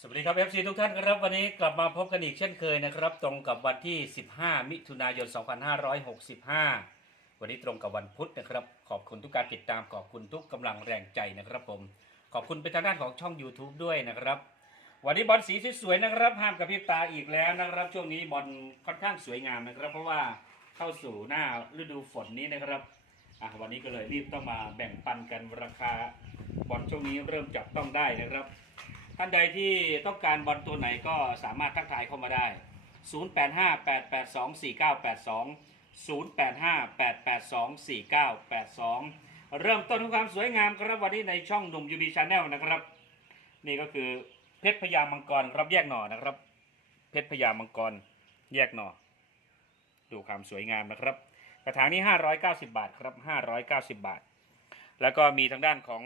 สวัสดีครับ FC ทุกท่านครับวันนี้กลับมาพบกันอีกเช่นเคยนะครับ ตรงกับวันที่ 15 มิถุนายน 2565 วันนี้ตรงกับวันพุธนะครับ ขอบคุณทุกการติดตามขอบคุณทุกกำลังแรงใจนะครับผม ขอบคุณไปทางด้านของช่อง YouTube ด้วยนะครับ วันนี้บอลสีสวยๆนะครับ ห้ามกับพริบตาอีกแล้วนะครับ ช่วงนี้บอลค่อนข้างสวยงามนะครับ เพราะว่าเข้าสู่หน้าฤดูฝนนี้นะครับอะวันนี้ก็เลยรีบต้องมาแบ่งปันกันราคาบอลช่วงนี้เริ่มจับต้องได้นะครับ ท่านใดที่ต้องการบอลตัวไหนก็สามารถทักทายเข้ามาได้ 0858824982 0858824982 เริ่มต้นของความสวยงามครับวันนี้ในช่องหนุ่มยูบีชาแนลนะครับ นี่ก็คือเพชรพญามังกรครับแยกหน่อนะครับ เพชรพญามังกรแยกหน่อ ดูความสวยงามนะครับ กระถางนี้ 590 บาทครับ 590 บาท แล้วก็มีทางด้านของ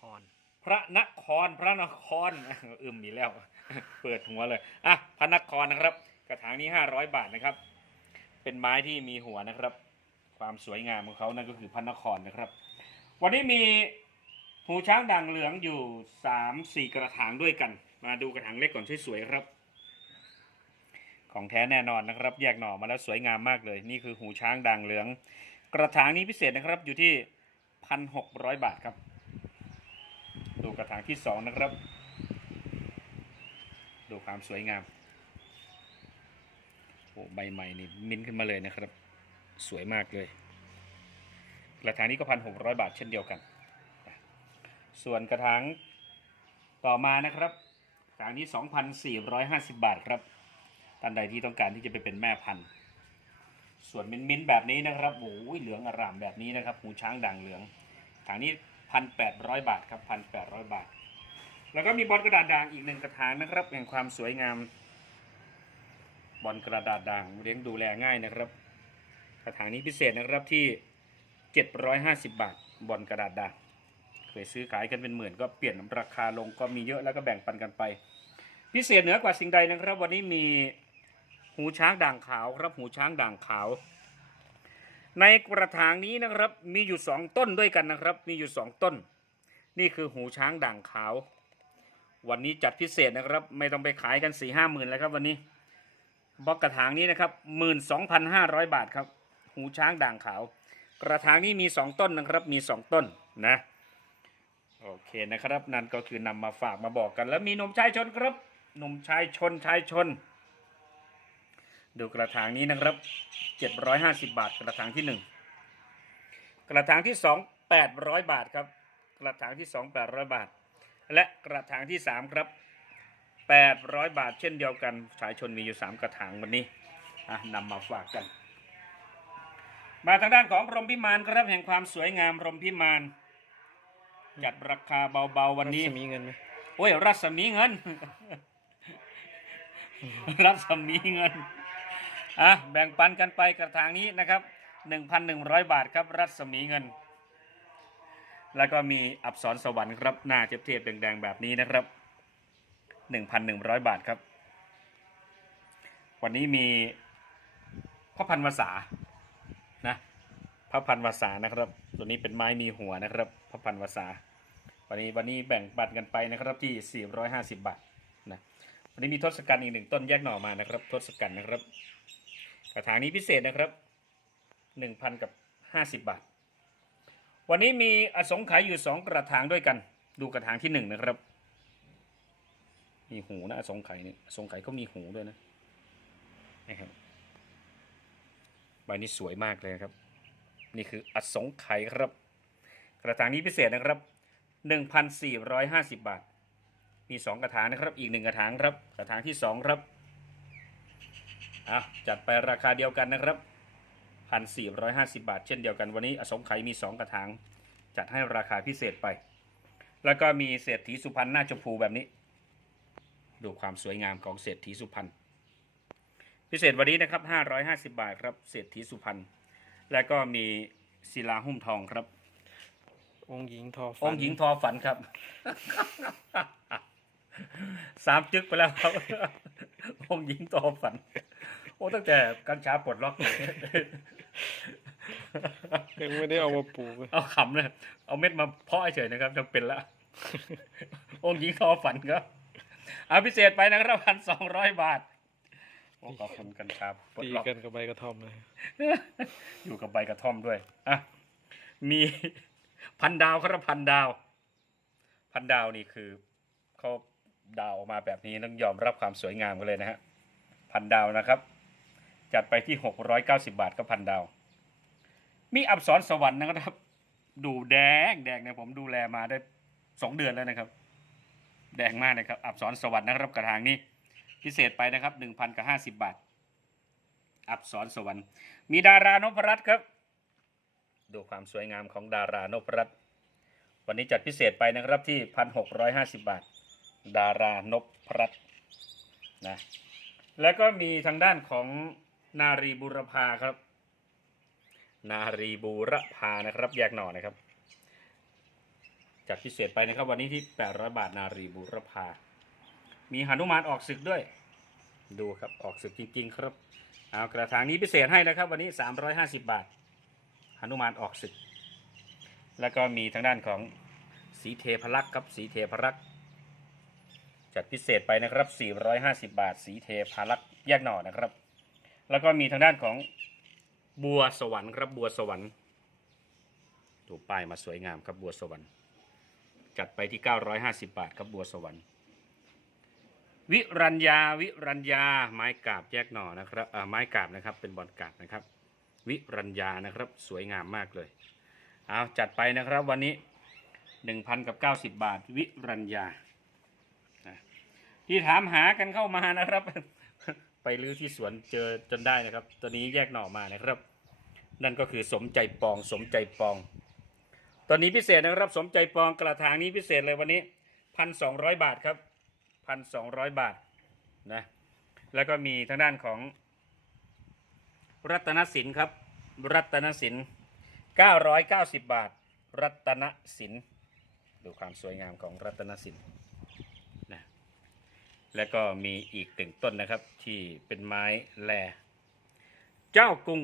คร พระนครพระนครอึมมีแล้ว เปิดหัวเลยอะพระนครนะครับ กระถางนี้500บาทนะครับ เป็นไม้ที่มีหัวนะครับ ความสวยงามของเขานั่นก็คือพระนครนะครับ วันนี้มีหูช้างด่างเหลืองอยู่สามสี่กระถางด้วยกัน มาดูกระถางเล็กก่อนสวยๆครับ ของแท้แน่นอนนะครับ แยกหน่อมาแล้วสวยงามมากเลย นี่คือหูช้างด่างเหลือง กระถางนี้พิเศษนะครับอยู่ที่พันหกร้อยบาทครับ ดูกระถางที่สองนะครับ ดูความสวยงามโอ้ใบใหม่นี่มิ้นขึ้นมาเลยนะครับ สวยมากเลย กระถางนี้ก็พันหกร้อยบาทเช่นเดียวกัน ส่วนกระถางต่อมานะครับกระถางนี้สองพันสี่ร้อยห้าสิบบาทครับท่านใดที่ต้องการที่จะไปเป็นแม่พันธุ์ ส่วนมิ้นมิ้นแบบนี้นะครับโอ้ยเหลืองอร่ามแบบนี้นะครับหูช้างด่างเหลืองถางนี้ พันแปดร้อยบาทครับพันแปดร้อยบาท แล้วก็มีบอลกระดาษด่างอีกหนึ่งกระถางนะครับแห่งความสวยงาม บอลกระดาษด่างเลี้ยงดูแลง่ายนะครับ กระถางนี้พิเศษนะครับที่750บาท บอลกระดาษด่างเคยซื้อขายกันเป็นหมื่นก็เปลี่ยนราคาลงก็มีเยอะแล้วก็แบ่งปันกันไป พิเศษเหนือกว่าสิ่งใดนะครับ วันนี้มีหูช้างด่างขาวครับหูช้างด่างขาว ในกระถางนี้นะครับ มีอยู่สองต้นด้วยกันนะครับ มีอยู่สองต้น นี่คือหูช้างด่างขาว วันนี้จัดพิเศษนะครับ ไม่ต้องไปขายกันสี่ห้าหมื่นแล้วครับวันนี้บล็อกกระถางนี้นะครับหมื่นสองพันห้าร้อยบาทครับ หูช้างด่างขาว กระถางนี้มีสองต้นนะครับ มีสองต้นนะ โอเคนะครับ นั่นก็คือนำมาฝากมาบอกกัน แล้วมีนมชายชนครับนมชายชนชายชน ดูกระถางนี้นะครับ 750 บาท กระถางที่ 1 กระถางที่ 2 800 บาทครับ กระถางที่ 2 800 บาท และกระถางที่ 3 ครับ 800 บาท เช่นเดียวกันชายชนมีอยู่ 3 กระถางวันนี้อะนำมาฝากกัน มาทางด้านของรมพิมานครับแห่งความสวยงามรมพิมานจัดราคาเบาๆวันนี้รัศมีเงินไหมโอ้ยรัศมีเงิน รัศมีเงิน อะแบ่งปันกันไปกระถางนี้นะครับ 1,100 บาทครับรัศมีเงิน แล้วก็มีอับสรสวรรค์ครับหน้าเทียบๆแดงๆแบบนี้นะครับ 1,100 บาทครับ วันนี้มีพระพันวษานะพระพันวษานะครับ ตัวนี้เป็นไม้มีหัวนะครับพระพันวษาวันนี้วันนี้แบ่งปันกันไปนะครับที่ 450 บาทนะวันนี้มีทศกัณฐ์อีกหนึ่งต้นแยกหน่อมานะครับ ทศกัณฐ์นะครับ กระถางนี้พิเศษนะครับ1,000กับ50บาท วันนี้มีอสงไขยอยู่2กระถางด้วยกัน ดูกระถางที่1นะครับ มีหูนะอสงไขยเนี่ยอสงไขยก็มีหูด้วยนะนะครับใบนี้สวยมากเลยครับ นี่คืออสงไขยครับ กระถางนี้พิเศษนะครับ1,450บาท มี2กระถางนะครับ อีก1กระถางครับ กระถางที่2ครับ อะจัดไปราคาเดียวกันนะครับ1,450บาท เช่นเดียวกันวันนี้อสงไขยมี2กระถางจัดให้ราคาพิเศษไป แล้วก็มีเศรษฐีสุพรรณหน้าชมพูแบบนี้ ดูความสวยงามของเศรษฐีสุพรรณพิเศษวันนี้นะครับ550บาทครับเศรษฐีสุพรรณแล้วก็มีศิลาหุ้มทองครับ องค์หญิงทอฝันองค์หญิงทอฝันครับสามจึกไปแล้วครับองค์หญิงทอฝัน โอ้ตั้งแต่กัญชาปลดล็อกยังไม่ได้เอามาปลูกเลยเอาขำเลยเอาเม็ดมาเพาะเฉยๆนะครับจำเป็นละองค์หญิงทอฝันครับเอาพิเศษไปนะครับพันสองร้อยบาทโอ้ขอบคุณกันครับปลดตีล็อกกันกับใบกระท่อมเลยอยู่กับใบกระท่อมด้วยอะมีพันดาวครับพันดาว พันดาวนี่คือเขาดาวออกมาแบบนี้ต้องยอมรับความสวยงามกันเลยนะฮะพันดาวนะครับ จัดไปที่หกร้อยเก้าสิบาทก็พันดาว มีอับสรสวรรค์นะครับ ดูแดงแดงเนี่ยผมดูแลมาได้สองเดือนแล้วนะครับ แดงมากนะครับ อับสรสวรรค์นะครับกระถางนี้ พิเศษไปนะครับหนึ่งพันกับห้าสิบบาท อับสรสวรรค์ มีดารานพรัตน์ครับ ดูความสวยงามของดารานพรัตน์วันนี้จัดพิเศษไปนะครับที่พันหกร้อยห้าสิบาท ดารานพรัตน์นะแล้วก็มีทางด้านของ นารีบุรพาครับ นารีบูรพานะครับ แยกหน่อนะครับจัดพิเศษไปนะครับ วันนี้ที่800บาทนารีบูรพา มีหนุมานออกศึกด้วย ดูครับออกศึกจริง ๆ ครับเอากระถางนี้พิเศษให้นะครับ วันนี้350บาทหนุมานออกศึก แล้วก็มีทางด้านของสีเทพลักษ์ครับสีเทพลักษ์จัดพิเศษไปนะครับ 450 บาท สีเทพลักษ์แยกหน่อนะครับ แล้วก็มีทางด้านของบัวสวรรค์ครับบัวสวรรค์ถูป้ายมาสวยงามครับบัวสวรรค์ จัดไปที่ 950 บาทครับบัวสวรรค์ วิรัญญาวิรัญญาไม้กาบแยกหน่อนะครับอ่อไม้กาบนะครับเป็นบอลกาบนะครับ วิรัญญานะครับสวยงามมากเลยเอาจัดไปนะครับวันนี้ 1,000กับ90 บาท วิรัญญาที่ถามหากันเข้ามานะครับ ไปลื้อที่สวนเจอจนได้นะครับ ตัวนี้แยกหน่อมานะครับ นั่นก็คือสมใจปอง สมใจปอง ตอนนี้พิเศษนะครับ สมใจปองกระถางนี้พิเศษเลยวันนี้พันสองร้อยบาทครับพันสองร้อยบาทนะแล้วก็มีทางด้านของ รัตนสินครับ รัตนสินเก้าร้อยเก้าสิบบาท รัตนสินดูความสวยงามของรัตนสิน แล้วก็มีอีกตึงต้นนะครับ ที่เป็นไม้แลเจ้ากรุง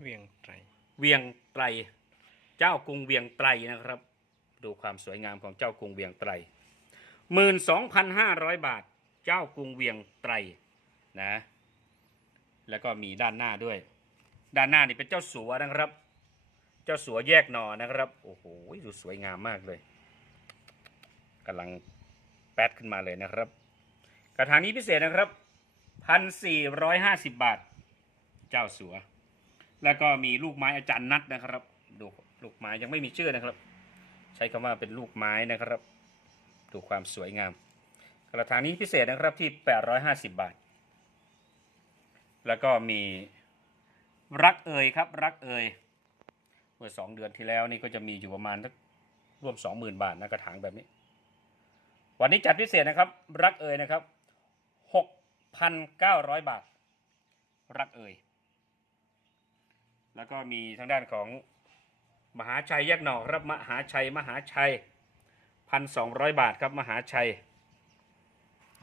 เวียงไตรเวียงไตร เจ้ากรุงเวียงไตรนะครับ ดูความสวยงามของเจ้ากรุงเวียงไตรหมื่นสองพันห้าร้อยบาท เจ้ากรุงเวียงไตรนะ แล้วก็มีด้านหน้าด้วย ด้านหน้านี่เป็นเจ้าสัวนะครับ เจ้าสัวแยกหนอนะครับ โอ้โหดูสวยงามมากเลยกำลังแป๊ดขึ้นมาเลยนะครับ ระถางนี้พิเศษนะครับพันสี่ร้อยห้าสิบบาท เจ้าสัว แล้วก็มีลูกไม้อาจารย์นัดนะครับ ดูลูกไม้ยังไม่มีชื่อนะครับ ใช้คำว่าเป็นลูกไม้นะครับ ดูความสวยงาม กระถางนี้พิเศษนะครับที่850บาท แล้วก็มีรักเอ่ยครับ รักเอ่ยเมื่อสองเดือนที่แล้วนี่ก็จะมีอยู่ประมาณสักร่วม20,000บาทนะกระถางแบบนี้ วันนี้จัดพิเศษนะครับ รักเอ่ยนะครับ 6,900บาท รักเอ่ย แล้วก็มีทางด้านของมหาชัยแยกหน่อครับมหาชัยมหาชัยพันสองร้อยบาทครับมหาชัย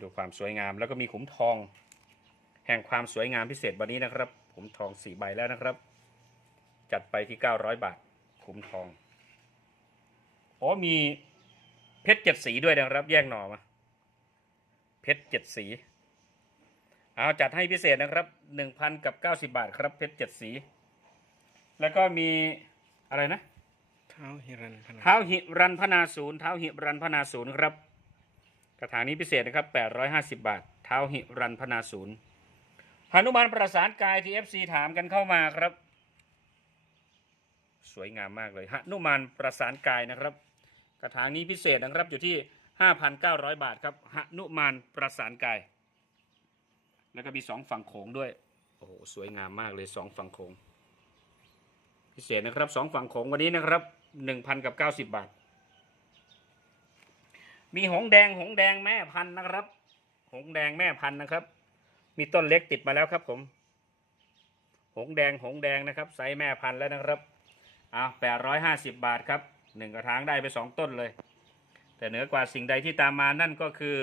ดูความสวยงามแล้วก็มีขุมทอง แห่งความสวยงามพิเศษวันนี้นะครับ ขุมทองสี่ใบแล้วนะครับ จัดไปที่เก้าร้อยบาท ขุมทองโอ้มีเพชรเจ็ดสีด้วยนะครับ แยกหน่อมา เพชรเจ็ดสี เอาจัดให้พิเศษนะครับหนึ่งพันกับเก้าสิบาทครับเพชรเจ็ดสี แล้วก็มีอะไรนะเท้าฮิรันพนาเท้าหิรันพนาศูนย์เท้าหิรันพนาศูนย์ครับ กระถางนี้พิเศษนะครับ850บาท เท้าหิรันพนาศูนย์หนุมานประสานกายที่ FC ถามกันเข้ามาครับ สวยงามมากเลยหนุมานประสานกายนะครับ กระถางนี้พิเศษนะครับอยู่ที่ 5,900 บาทครับหนุมานประสานกาย แล้วก็มีสองฝั่งโขงด้วย โอ้โหสวยงามมากเลยสองฝั่งโขงพิเศษนะครับสองฝั่งโขงวันนี้นะครับหนึ่งพันกับเก้าสิบบาท มีหงแดงหงแดงแม่พันธุ์นะครับ หงแดงแม่พันธุ์นะครับ มีต้นเล็กติดมาแล้วครับผม หงแดงหงแดงนะครับไซส์แม่พันธุ์แล้วนะครับเอาแปดร้อยห้าสิบบาทครับหนึ่งกระถางได้ไปสองต้นเลย แต่เหนือกว่าสิ่งใดที่ตามมานั่นก็คือ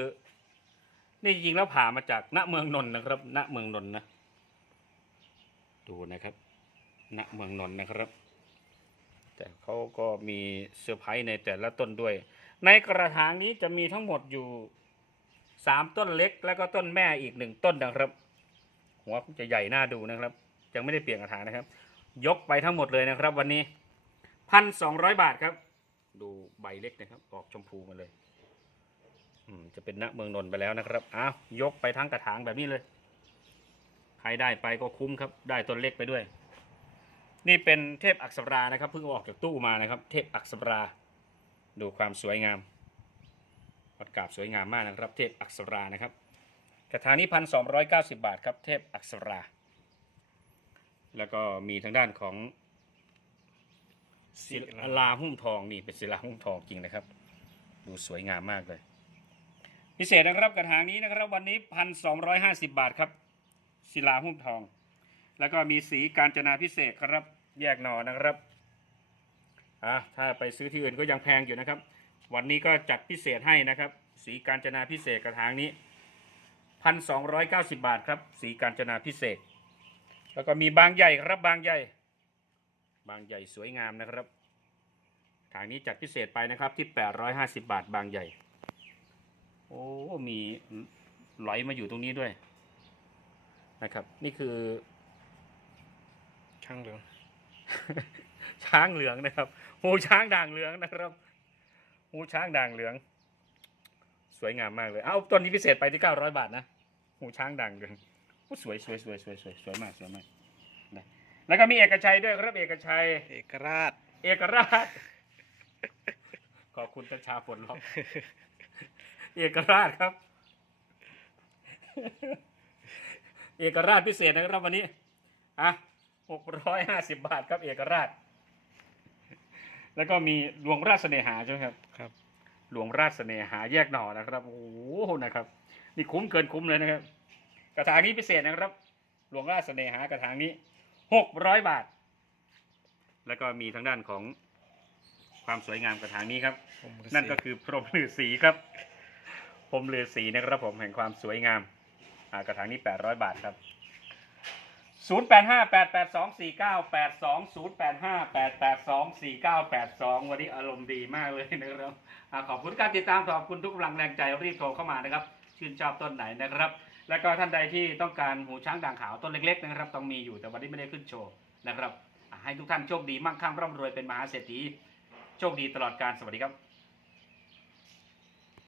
นี่จริงๆแล้วผ่ามาจากณเมืองนนท์นะครับ ณเมืองนนท์นะ ดูนะครับ ณเมืองนนท์นะครับ แต่เขาก็มีเซอร์ไพรส์ในแต่ละต้นด้วย ในกระถางนี้จะมีทั้งหมดอยู่สามต้นเล็ก แล้วก็ต้นแม่อีกหนึ่งต้นนะครับ หัวจะใหญ่น่าดูนะครับ ยังไม่ได้เปลี่ยนกระถางนะครับ ยกไปทั้งหมดเลยนะครับ วันนี้พันสองร้อยบาทครับ ดูใบเล็กนะครับ ออกชมพูมาเลย จะเป็นณเมืองนนท์ไปแล้วนะครับอ้าวยกไปทั้งกระถางแบบนี้เลย ใครได้ไปก็คุ้มครับ ได้ต้นเล็กไปด้วย นี่เป็นเทพอักษรานะครับเพิ่งออกจากตู้มานะครับ เทพอักษรา ดูความสวยงามวัดกาบสวยงามมากนะครับ เทพอักษรานะครับ กระถางนี้พันสองร้อยเก้าสิบาทครับเทพอักษรา แล้วก็มีทางด้านของศิลาหุ้มทองนี่เป็นศิลาหุ้มทองจริงนะครับ ดูสวยงามมากเลย พิเศษนะครับกระถางนี้นะครับวันนี้พันสองร้อยห้าสิบาทครับ ศิลาหุ้มทอง แล้วก็มีสีการจนาพิเศษครับ แยกหนอนะครับอะถ้าไปซื้อที่อื่นก็ยังแพงอยู่นะครับ วันนี้ก็จัดพิเศษให้นะครับ สีการจนาพิเศษกระถางนี้พันสองร้อยเก้าสิบาทครับ สีการจนาพิเศษ แล้วก็มีบางใหญ่ครับบางใหญ่ บางใหญ่สวยงามนะครับทางนี้จัดพิเศษไปนะครับที่แปดร้อยห้าสิบาทบางใหญ่ โอ้มีไหลมาอยู่ตรงนี้ด้วย นะครับ นี่คือช่างเหลือง ช้างเหลืองนะครับหูช้างด่างเหลืองนะครับหูช้างด่างเหลือง สวยงามมากเลยเอาตัวนี้พิเศษไปที่เก้าร้อยบาทนะหูช้างด่างเหลืองโอ้สวยสวยสวยสวยสวยสวยมากสวยมากนะแล้วก็มีเอกชัยด้วยครับเอกชัย เอกราช เอกราช ขอบคุณตาชาฝนล็อก เอกราชครับ เอกราชพิเศษนะครับวันนี้อะหกร้อยห้าสิบบาทครับ เอกราช แล้วก็มีหลวงราชเสน่หาใช่ไหมครับครับ หลวงราชเสน่หาแยกหน่อนะครับโอ้โหนะครับ นี่คุ้มเกินคุ้มเลยนะครับ กระถางนี้พิเศษนะครับ หลวงราชเสน่หากระถางนี้หกร้อยบาท แล้วก็มีทางด้านของความสวยงามกระถางนี้ครับผมฤาษีนั่นก็คือพรหมฤาษีครับ พรหมฤาษีนะครับผมแห่งความสวยงามอ่ากระถางนี้แปดร้อยบาทครับศูนย์แปดห้าแปดแปดสองสี่เก้าแปดสองศูนย์แปดห้าแปดแปดสองสี่เก้าแปดสองวันนี้อารมณ์ดีมากเลยนะครับอ่าขอบคุณการติดตามขอบคุณทุกกำลังแรงใจรีบโทรเข้ามานะครับ ชื่นชอบต้นไหนนะครับ แล้วก็ท่านใดที่ต้องการหูช้างด่างขาวต้นเล็กๆนะครับ ต้องมีอยู่แต่วันนี้ไม่ได้ขึ้นโชว์นะครับ ให้ทุกท่านโชคดีมั่งคั่งร่ำรวยเป็นมหาเศรษฐีโชคดีตลอดการสวัสดีครับ